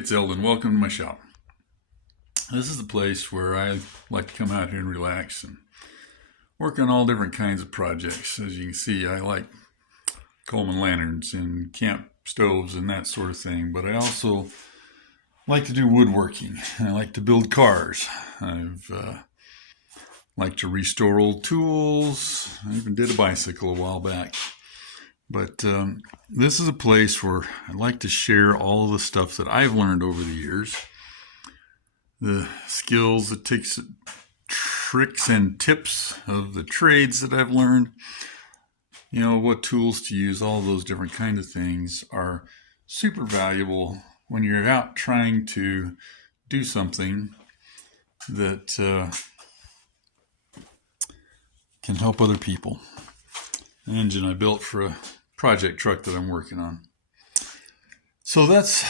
it's Eldon. Welcome to my shop. This is the place where I like to come out here and relax and work on all different kinds of projects. As you can see, I like Coleman lanterns and camp stoves and that sort of thing, but I also like to do woodworking. I like to build cars. I've like to restore old tools. I even did a bicycle a while back. But this is a place where I like to share all of the stuff that I've learned over the years, the skills, the tricks and tips of the trades that I've learned, you know, what tools to use, all those different kinds of things are super valuable when you're out trying to do something that can help other people. An engine I built for a project truck that I'm working on. So that's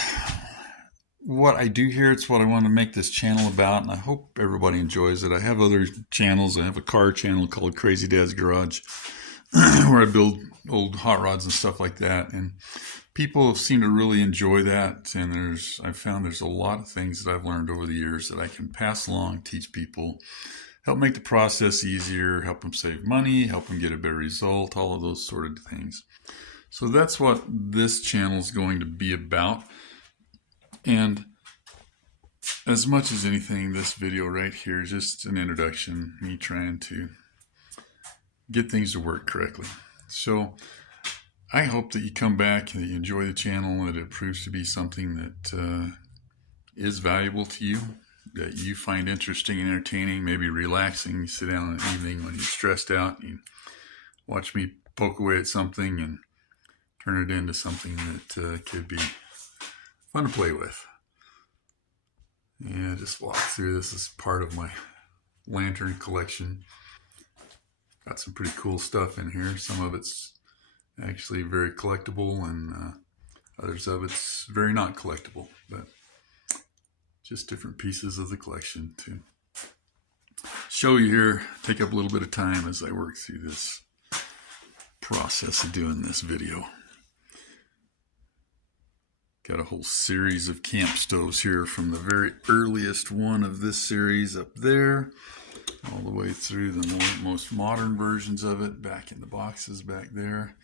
what I do here. It's what I want to make this channel about, and I hope everybody enjoys it. I have other channels. I have a car channel called Crazy Dad's Garage where I build old hot rods and stuff like that, and people seem to really enjoy that. And I've found there's a lot of things that I've learned over the years that I can pass along, teach people, help make the process easier, help them save money, help them get a better result, all of those sort of things. So that's what this channel is going to be about. And as much as anything, this video right here is just an introduction, me trying to get things to work correctly. So I hope that you come back and that you enjoy the channel, that it proves to be something that is valuable to you, that you find interesting and entertaining, maybe relaxing. You sit down in the evening when you're stressed out, you watch me poke away at something and turn it into something that could be fun to play with. Yeah, just walk through. This is part of my lantern collection. Got some pretty cool stuff in here. Some of it's actually very collectible, and others of it's very not collectible, but just different pieces of the collection to show you here. Take up a little bit of time as I work through this process of doing this video. Got a whole series of camp stoves here, from the very earliest one of this series up there all the way through the most modern versions of it back in the boxes back there.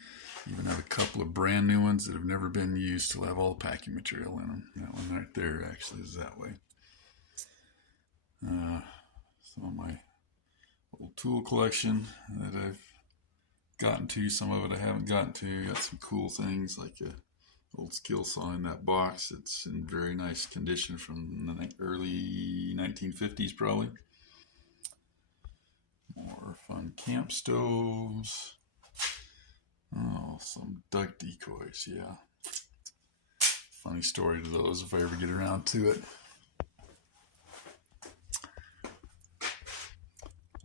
Even have a couple of brand new ones that have never been used, still have all the packing material in them. That one right there actually is that way. Some of my old tool collection that I've gotten to, some of it I haven't gotten to. Got some cool things like a old skill saw in that box. It's in very nice condition from the early 1950s probably. More fun camp stoves. Oh, some duck decoys, yeah. Funny story to those if I ever get around to it.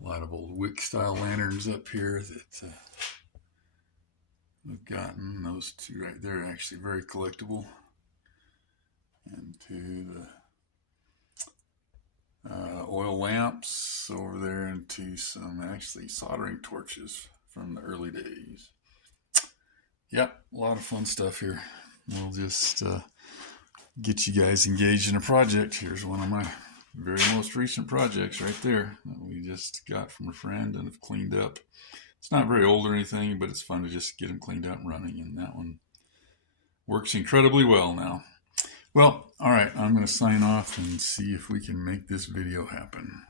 A lot of old wick style lanterns up here that we've gotten. Those two right there are actually very collectible. And to the oil lamps over there, into some actually soldering torches from the early days. Yep, a lot of fun stuff here. We'll just get you guys engaged in a project. Here's one of my very most recent projects right there that we just got from a friend and have cleaned up. It's not very old or anything, but it's fun to just get them cleaned out and running, and that one works incredibly well now. Well, all right, I'm going to sign off and see if we can make this video happen.